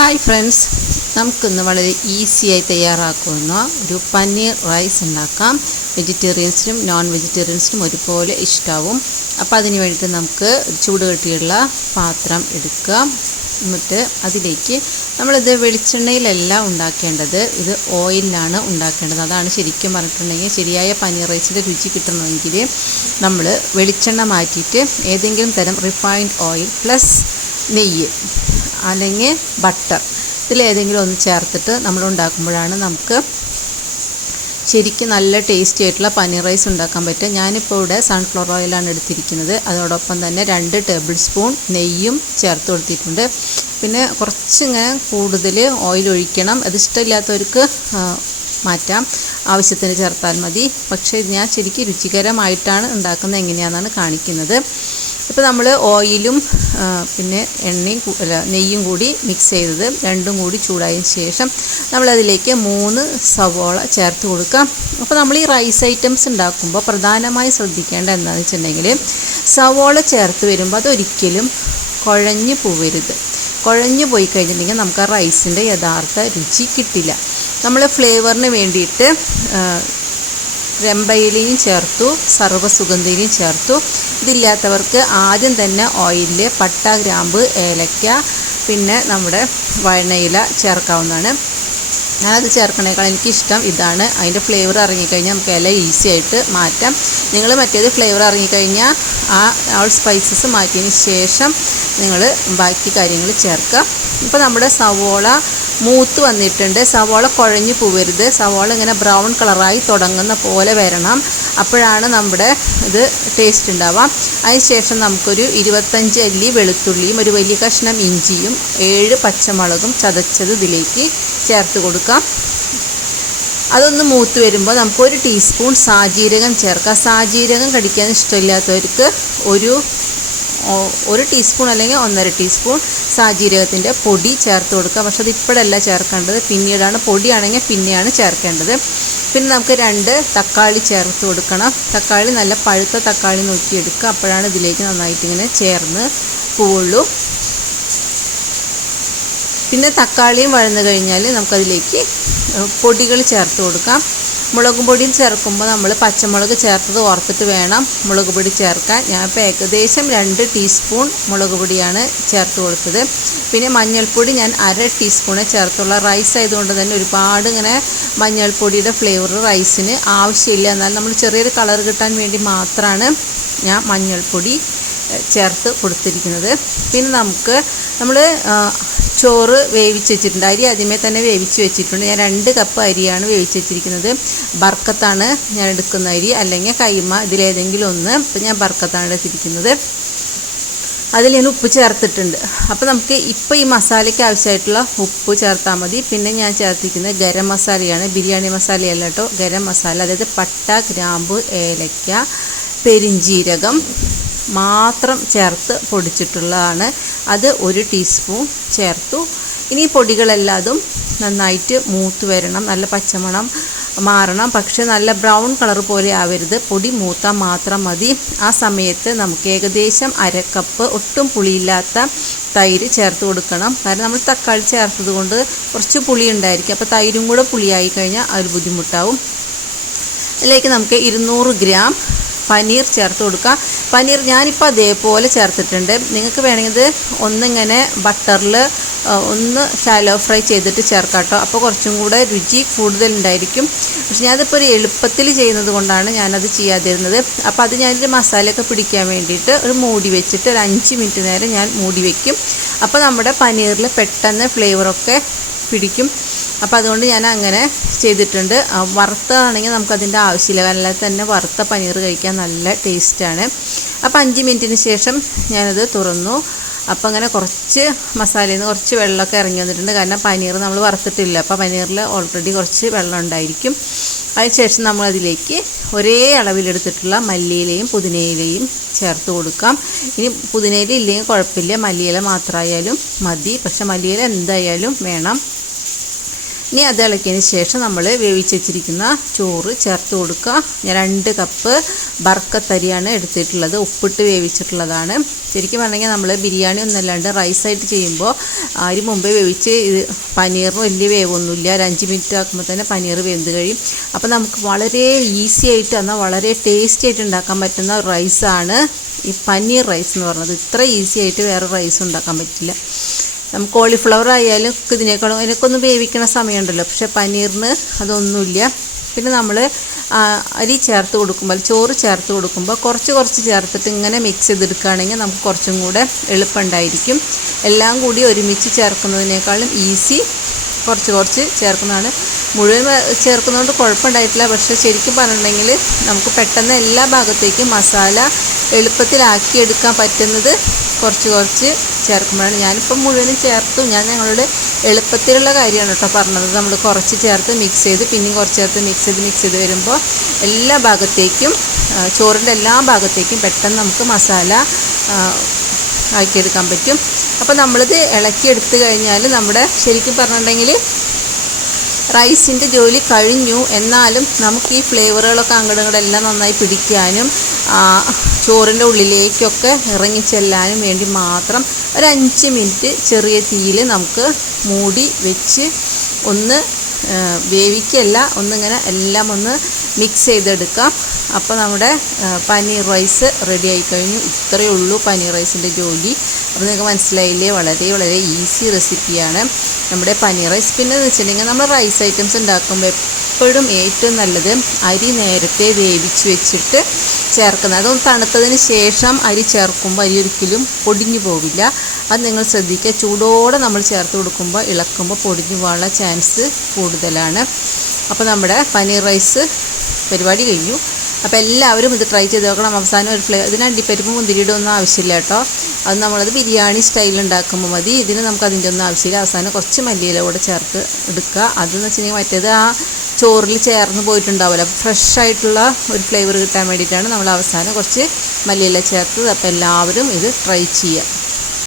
Hi friends നമുക്കിന്ന് വളരെ ഈസിയായി തയ്യാറാക്കുന്ന ഒരു പനീർ റൈസ് ഉണ്ടാക്കാം. വെജിറ്റേറിയൻസിനും നോൺ വെജിറ്റേറിയൻസിനും ഒരുപോലെ ഇഷ്ടമാവും അപ്പോൾ അതിന് വേണ്ടിയിട്ട് നമുക്ക് ചൂട് കെട്ടിയുള്ള പാത്രം എടുക്കുക. എന്നിട്ട് അതിലേക്ക് നമ്മളിത് വെളിച്ചെണ്ണയിലല്ല ഉണ്ടാക്കേണ്ടത്. ഇത് ഓയിലാണ് ഉണ്ടാക്കേണ്ടത്. അതാണ് ശരിക്കും പറഞ്ഞിട്ടുണ്ടെങ്കിൽ ശരിയായ പനീർ റൈസിന്റെ രുചി കിട്ടണമെങ്കിൽ നമ്മൾ വെളിച്ചെണ്ണ മാറ്റിയിട്ട് ഏതെങ്കിലും തരം റിഫൈൻഡ് ഓയിൽ പ്ലസ് നെയ്യ്. അല്ലെങ്കിൽ ബട്ടർ. ഇതിലേതെങ്കിലും ഒന്ന് ചേർത്തിട്ട് നമ്മൾ ഉണ്ടാക്കുമ്പോഴാണ് നമുക്ക് ശരിക്കും നല്ല ടേസ്റ്റി ആയിട്ടുള്ള പനീർ റൈസ് ഉണ്ടാക്കാൻ പറ്റുക. ഞാനിപ്പോൾ ഇവിടെ സൺഫ്ലവർ ഓയിലാണ് എടുത്തിരിക്കുന്നത്. അതോടൊപ്പം തന്നെ രണ്ട് ടേബിൾ സ്പൂൺ നെയ്യും ചേർത്ത് കൊടുത്തിട്ടുണ്ട്. പിന്നെ കുറച്ചിങ്ങനെ കൂടുതൽ ഓയിൽ ഒഴിക്കണം. അത് ഇഷ്ടമില്ലാത്തവർക്ക് മാറ്റാം. ആവശ്യത്തിന് ചേർത്താൽ മതി. പക്ഷേ ഞാൻ ശരിക്കും രുചികരമായിട്ടാണ് ഉണ്ടാക്കുന്നത്. എങ്ങനെയാണെന്നാണ് കാണിക്കുന്നത്. ഇപ്പോൾ നമ്മൾ ഓയിലും പിന്നെ എണ്ണയും നെയ്യും കൂടി മിക്സ് ചെയ്തത്. രണ്ടും കൂടി ചൂടായതിന് ശേഷം നമ്മളതിലേക്ക് മൂന്ന് സവോള ചേർത്ത് കൊടുക്കാം. അപ്പോൾ നമ്മൾ ഈ റൈസ് ഐറ്റംസ് ഉണ്ടാക്കുമ്പോൾ പ്രധാനമായി ശ്രദ്ധിക്കേണ്ട എന്താണെന്ന് വെച്ചിട്ടുണ്ടെങ്കിൽ സവോള ചേർത്ത് വരുമ്പോൾ അതൊരിക്കലും കുഴഞ്ഞു പോവരുത്. കുഴഞ്ഞു പോയി കഴിഞ്ഞിട്ടുണ്ടെങ്കിൽ നമുക്ക് ആ റൈസിന്റെ യഥാർത്ഥ രുചി കിട്ടില്ല. നമ്മൾ ഫ്ലേവറിന് വേണ്ടിയിട്ട് രമ്പയിലയും ചേർത്തു സർവസുഗന്ധിയിലും ചേർത്തു. ഇതില്ലാത്തവർക്ക് ആദ്യം തന്നെ ഓയിലിൽ പട്ട ഗ്രാമ്പ് ഏലക്ക പിന്നെ നമ്മുടെ വഴണയില ചേർക്കാവുന്നതാണ്. ഞാനത് ചേർക്കണേക്കാൾ എനിക്കിഷ്ടം. ഇതാണ് അതിന്റെ ഫ്ലേവർ ഇറങ്ങിക്കഴിഞ്ഞാൽ നമുക്ക് ഇല ഈസി ആയിട്ട് മാറ്റാം. നിങ്ങൾ മറ്റേത് ഫ്ലേവർ ഇറങ്ങിക്കഴിഞ്ഞാൽ ആ ആൾ സ്പൈസസ് മാറ്റിയതിന് ശേഷം നിങ്ങൾ ബാക്കി കാര്യങ്ങൾ ചേർക്കുക. ഇപ്പോൾ നമ്മുടെ സവോള മൂത്ത് വന്നിട്ടുണ്ട്. സവോള കുഴഞ്ഞു പോവരുത്. സവോള ഇങ്ങനെ ബ്രൗൺ കളറായി തുടങ്ങുന്ന പോലെ വരണം. അപ്പോഴാണ് നമ്മുടെ ഇത് ടേസ്റ്റ് ഉണ്ടാവാം അതിനുശേഷം നമുക്കൊരു ഇരുപത്തഞ്ച് അല്ലി വെളുത്തുള്ളിയും ഒരു വലിയ കഷ്ണം ഇഞ്ചിയും ഏഴ് പച്ചമുളകും ചതച്ചത് ഇതിലേക്ക് ചേർത്ത് കൊടുക്കാം. അതൊന്ന് മൂത്ത് വരുമ്പോൾ നമുക്ക് ഒരു ടീസ്പൂൺ സാജീരകം ചേർക്കാം. സാജീരകം കടിക്കാൻ ഇഷ്ടമില്ലാത്തവർക്ക് ഒരു ഒരു ടീസ്പൂൺ അല്ലെങ്കിൽ ഒന്നര ടീസ്പൂൺ സാജീരകത്തിന്റെ പൊടി ചേർത്ത് കൊടുക്കുക പക്ഷെ അത് ഇപ്പോഴല്ല ചേർക്കേണ്ടത്. പിന്നീടാണ് പൊടിയാണെങ്കിൽ പിന്നെയാണ് ചേർക്കേണ്ടത്. പിന്നെ നമുക്ക് രണ്ട് തക്കാളി ചേർത്ത് കൊടുക്കണം. തക്കാളി നല്ല പഴുത്ത തക്കാളി നോക്കിയെടുക്കുക. അപ്പോഴാണ് ഇതിലേക്ക് നന്നായിട്ട് ഇങ്ങനെ ചേർന്ന് പോവുള്ളൂ. പിന്നെ തക്കാളിയും വഴന്നു കഴിഞ്ഞാൽ നമുക്കതിലേക്ക് പൊടികൾ ചേർത്ത് കൊടുക്കാം. മുളക് പൊടിയും ചേർക്കുമ്പോൾ നമ്മൾ പച്ചമുളക് ചേർത്തത് ഓർത്തിട്ട് വേണം മുളക് പൊടി ചേർക്കാൻ. ഞാൻ ഇപ്പോൾ ഏകദേശം രണ്ട് ടീസ്പൂൺ മുളക് പൊടിയാണ് ചേർത്ത് കൊടുത്തത്. പിന്നെ മഞ്ഞൾപ്പൊടി ഞാൻ അര ടീസ്പൂണേ ചേർത്തുള്ള റൈസ് ആയതുകൊണ്ട് തന്നെ ഒരുപാട് ഇങ്ങനെ മഞ്ഞൾപ്പൊടിയുടെ ഫ്ലേവർ റൈസിന് ആവശ്യമില്ല. എന്നാൽ നമ്മൾ ചെറിയൊരു കളർ കിട്ടാൻ വേണ്ടി മാത്രമാണ് ഞാൻ മഞ്ഞൾപ്പൊടി ചേർത്ത് കൊടുത്തിരിക്കുന്നത്. പിന്നെ നമുക്ക് നമ്മൾ ചോറ് വേവിച്ച് വെച്ചിട്ടുണ്ട്. അരി ആദ്യമേ തന്നെ വേവിച്ച് വെച്ചിട്ടുണ്ട്. ഞാൻ രണ്ട് കപ്പ് അരിയാണ് വേവിച്ച് വെച്ചിരിക്കുന്നത്. ബർക്കത്താണ് ഞാൻ എടുക്കുന്ന അരി അല്ലെങ്കിൽ കൈമ ഇതിലേതെങ്കിലും ഒന്ന്. ഇപ്പം ഞാൻ ബർക്കത്താണ് എടുത്തിരിക്കുന്നത്. അതിൽ ഞാൻ ഉപ്പ് ചേർത്തിട്ടുണ്ട്. അപ്പോൾ നമുക്ക് ഇപ്പോൾ ഈ മസാലയ്ക്ക് ആവശ്യമായിട്ടുള്ള ഉപ്പ് ചേർത്താൽ മതി. പിന്നെ ഞാൻ ചേർത്തിരിക്കുന്നത് ഗരം മസാലയാണ്. ബിരിയാണി മസാലയല്ല കേട്ടോ. ഗരം മസാല. അതായത് പട്ട ഗ്രാമ്പ് ഏലക്ക പെരിഞ്ജീരകം മാത്രം ചേർത്ത് പൊടിച്ചിട്ടുള്ളതാണ്. അത് ഒരു ടീസ്പൂൺ ചേർത്തു. ഇനി പൊടികളെല്ലാതും നന്നായിട്ട് മൂത്ത് വരണം. നല്ല പച്ചമണം മാറണം. പക്ഷേ നല്ല ബ്രൗൺ കളർ പോലെ ആവരുത്. പൊടി മൂത്താൽ മാത്രം മതി. ആ സമയത്ത് നമുക്ക് ഏകദേശം അരക്കപ്പ് കപ്പ് ഒട്ടും പുളിയില്ലാത്ത തൈര് ചേർത്ത് കൊടുക്കണം. കാരണം നമ്മൾ തക്കാളി ചേർത്തത് കൊണ്ട് കുറച്ച് പുളി ഉണ്ടായിരിക്കും. അപ്പോൾ തൈരും കൂടെ പുളിയായി കഴിഞ്ഞാൽ അത് ബുദ്ധിമുട്ടാവും. അതിലേക്ക് നമുക്ക് ഇരുന്നൂറ് ഗ്രാം പനീർ ചേർത്ത് കൊടുക്കുക പനീർ ഞാനിപ്പോൾ അതേപോലെ ചേർത്തിട്ടുണ്ട്. നിങ്ങൾക്ക് വേണമെങ്കിൽ ഒന്നിങ്ങനെ ബട്ടറിൽ ഒന്ന് ഷാലോ ഫ്രൈ ചെയ്തിട്ട് ചേർക്കാം കേട്ടോ. അപ്പോൾ കുറച്ചും കൂടെ രുചി കൂടുതലുണ്ടായിരിക്കും. പക്ഷെ ഞാനിതിപ്പോൾ ഒരു എളുപ്പത്തിൽ ചെയ്യുന്നത് കൊണ്ടാണ് ഞാനത് ചെയ്യാതിരുന്നത്. അപ്പോൾ അത് ഞാനൊരു മസാലയൊക്കെ പിടിക്കാൻ വേണ്ടിയിട്ട് ഒരു മൂടി വെച്ചിട്ട് ഒരു അഞ്ച് മിനിറ്റ് നേരം ഞാൻ മൂടി വയ്ക്കും അപ്പോൾ നമ്മുടെ പനീറിൽ പെട്ടെന്ന് ഫ്ലേവറൊക്കെ പിടിക്കും. അപ്പോൾ അതുകൊണ്ട് ഞാൻ അങ്ങനെ ചെയ്തിട്ടുണ്ട്. വറുത്തതാണെങ്കിൽ നമുക്കതിന്റെ ആവശ്യമില്ല. നല്ല തന്നെ വറുത്ത പനീർ കഴിക്കാൻ നല്ല ടേസ്റ്റാണ്. അപ്പോൾ അഞ്ച് മിനിറ്റിന് ശേഷം ഞാനത് തുറന്നു. അപ്പോൾ അങ്ങനെ കുറച്ച് മസാലയിൽ നിന്ന് കുറച്ച് വെള്ളമൊക്കെ ഇറങ്ങി വന്നിട്ടുണ്ട്. കാരണം പനീർ നമ്മൾ വറുത്തിട്ടില്ല. അപ്പോൾ പനീറിൽ ഓൾറെഡി കുറച്ച് വെള്ളം ഉണ്ടായിരിക്കും. അതിനുശേഷം നമ്മളതിലേക്ക് ഒരേ അളവിലെടുത്തിട്ടുള്ള മല്ലിയിലയും പുതിനയിലയും ചേർത്ത് കൊടുക്കാം. ഇനി പുതിനയില ഇല്ലെങ്കിൽ കുഴപ്പമില്ല. മല്ലിയില മാത്രമായാലും മതി. പക്ഷെ മല്ലിയില എന്തായാലും വേണം. ഇനി അത് ഇളക്കിയതിന് ശേഷം നമ്മൾ വേവിച്ച് വെച്ചിരിക്കുന്ന ചോറ് ചേർത്ത് കൊടുക്കുക. ഞാൻ രണ്ട് കപ്പ് ബർക്കത്തരിയാണ് എടുത്തിട്ടുള്ളത്. ഉപ്പിട്ട് വേവിച്ചിട്ടുള്ളതാണ്. ശരിക്കും പറഞ്ഞെങ്കിൽ നമ്മൾ ബിരിയാണി ഒന്നല്ലാണ്ട് റൈസായിട്ട് ചെയ്യുമ്പോൾ അരി മുമ്പേ വേവിച്ച് ഇത് പനീറിന് വലിയ വേവൊന്നുമില്ല. ഒരു അഞ്ച് മിനിറ്റ് ആക്കുമ്പോൾ തന്നെ പനീർ വെന്ത് കഴിയും. അപ്പോൾ നമുക്ക് വളരെ ഈസി ആയിട്ട് എന്നാൽ വളരെ ടേസ്റ്റി ആയിട്ട് ഉണ്ടാക്കാൻ പറ്റുന്ന റൈസാണ് ഈ പനീർ റൈസ് എന്ന് പറയുന്നത് ഇത്ര ഈസി ആയിട്ട് വേറെ റൈസ് ഉണ്ടാക്കാൻ പറ്റില്ല. നമുക്ക് കോളിഫ്ലവർ ആയാലും ഇതിനേക്കാളും അതിനൊക്കെ ഒന്ന് വേവിക്കണ സമയമുണ്ടല്ലോ. പക്ഷെ പനീറിന് അതൊന്നുമില്ല. പിന്നെ നമ്മൾ അരി ചേർത്ത് കൊടുക്കുമ്പോൾ ചോറ് ചേർത്ത് കൊടുക്കുമ്പോൾ കുറച്ച് കുറച്ച് ചേർത്തിട്ട് ഇങ്ങനെ മിക്സ് ചെയ്തെടുക്കുകയാണെങ്കിൽ നമുക്ക് കുറച്ചും കൂടെ എളുപ്പമുണ്ടായിരിക്കും. എല്ലാം കൂടി ഒരുമിച്ച് ചേർക്കുന്നതിനേക്കാളും ഈസി കുറച്ച് കുറച്ച് ചേർക്കുന്നതാണ്. മുഴുവൻ ചേർക്കുന്നതുകൊണ്ട് കുഴപ്പമുണ്ടായിട്ടില്ല. പക്ഷേ ശരിക്കും പറഞ്ഞിട്ടുണ്ടെങ്കിൽ നമുക്ക് പെട്ടെന്ന് എല്ലാ ഭാഗത്തേക്കും മസാല എളുപ്പത്തിലാക്കി എടുക്കാൻ പറ്റുന്നത് കുറച്ച് കുറച്ച് ചേർക്കുമ്പോഴാണ്. ഞാനിപ്പം മുഴുവനും ചേർത്തു. ഞാൻ ഞങ്ങളുടെ എളുപ്പത്തിലുള്ള കാര്യമാണ് കേട്ടോ പറഞ്ഞത്. നമ്മൾ കുറച്ച് ചേർത്ത് മിക്സ് ചെയ്ത് പിന്നെയും കുറച്ച് ചേർത്ത് മിക്സ് ചെയ്ത് മിക്സ് ചെയ്ത് വരുമ്പോൾ എല്ലാ ഭാഗത്തേക്കും ചോറിന്റെ എല്ലാ ഭാഗത്തേക്കും പെട്ടെന്ന് നമുക്ക് മസാല ആക്കിയെടുക്കാൻ പറ്റും. അപ്പോൾ നമ്മളിത് ഇളക്കിയെടുത്ത് കഴിഞ്ഞാൽ നമ്മുടെ ശരിക്കും പറഞ്ഞിട്ടുണ്ടെങ്കിൽ റൈസിന്റെ ജോലി കഴിഞ്ഞു. എന്നാലും നമുക്ക് ഈ ഫ്ലേവറുകളൊക്കെ അങ്ങോട്ടും എല്ലാം നന്നായി പിടിക്കാനും ചോറിന്റെ ഉള്ളിലേക്കൊക്കെ ഇറങ്ങിച്ചെല്ലാനും വേണ്ടി മാത്രം ഒരു അഞ്ച് മിനിറ്റ് ചെറിയ തീയിൽ നമുക്ക് മൂടി വെച്ച് ഒന്ന് വേവിക്കല്ല ഒന്നിങ്ങനെ എല്ലാം ഒന്ന് മിക്സ് ചെയ്തെടുക്കാം. അപ്പോൾ നമ്മുടെ പനീർ റൈസ് റെഡി ആയിക്കഴിഞ്ഞു. ഇത്രയേ ഉള്ളൂ പനീർ റൈസിന്റെ ജോലി. അപ്പോൾ നിങ്ങൾക്ക് മനസ്സിലായില്ലേ? വളരെ വളരെ ഈസി റെസിപ്പിയാണ് നമ്മുടെ പനീർ റൈസ് പിന്നെ എന്ന് വെച്ചിട്ടുണ്ടെങ്കിൽ നമ്മൾ റൈസ് ഐറ്റംസ് ഉണ്ടാക്കുമ്പോൾ എപ്പോഴും ഏറ്റവും നല്ലത് അരി നേരത്തെ വേവിച്ച് വെച്ചിട്ട് ചേർക്കുന്നത്. അതൊന്ന് തണുത്തതിന് ശേഷം അരി ചേർക്കുമ്പോൾ അരി ഒരിക്കലും പൊടിഞ്ഞു പോവില്ല. അത് നിങ്ങൾ ശ്രദ്ധിക്കുക. ചൂടോടെ നമ്മൾ ചേർത്ത് കൊടുക്കുമ്പോൾ ഇളക്കുമ്പോൾ പൊടിഞ്ഞു പോകാനുള്ള ചാൻസ് കൂടുതലാണ്. അപ്പോൾ നമ്മുടെ പനീർ റൈസ് പരിപാടി കഴിഞ്ഞു. അപ്പോൾ എല്ലാവരും ഇത് ട്രൈ ചെയ്ത് നോക്കണം. അവസാനം ഒരു ഫ്ലേ ഇതിന് അണ്ടിപ്പരിപ്പ് മുന്തിരിയുടെ ഒന്നും ആവശ്യമില്ല കേട്ടോ. അത് നമ്മളത് ബിരിയാണി സ്റ്റൈലിൽ ഉണ്ടാക്കുമ്പോൾ മതി. ഇതിന് നമുക്ക് അതിന്റെ ഒന്നും ആവശ്യമില്ല. അവസാനം കുറച്ച് മല്ലിയില കൂടെ ചേർത്ത് എടുക്കുക. അതെന്ന് വെച്ചിട്ടുണ്ടെങ്കിൽ മറ്റേത് ആ ചോറിൽ ചേർന്ന് പോയിട്ടുണ്ടാവില്ല. ഫ്രഷ് ആയിട്ടുള്ള ഒരു ഫ്ലേവർ കിട്ടാൻ വേണ്ടിയിട്ടാണ് നമ്മൾ അവസാനം കുറച്ച് മല്ലിയില ചേർത്തത്. അപ്പോൾ എല്ലാവരും ഇത് ട്രൈ ചെയ്യുക.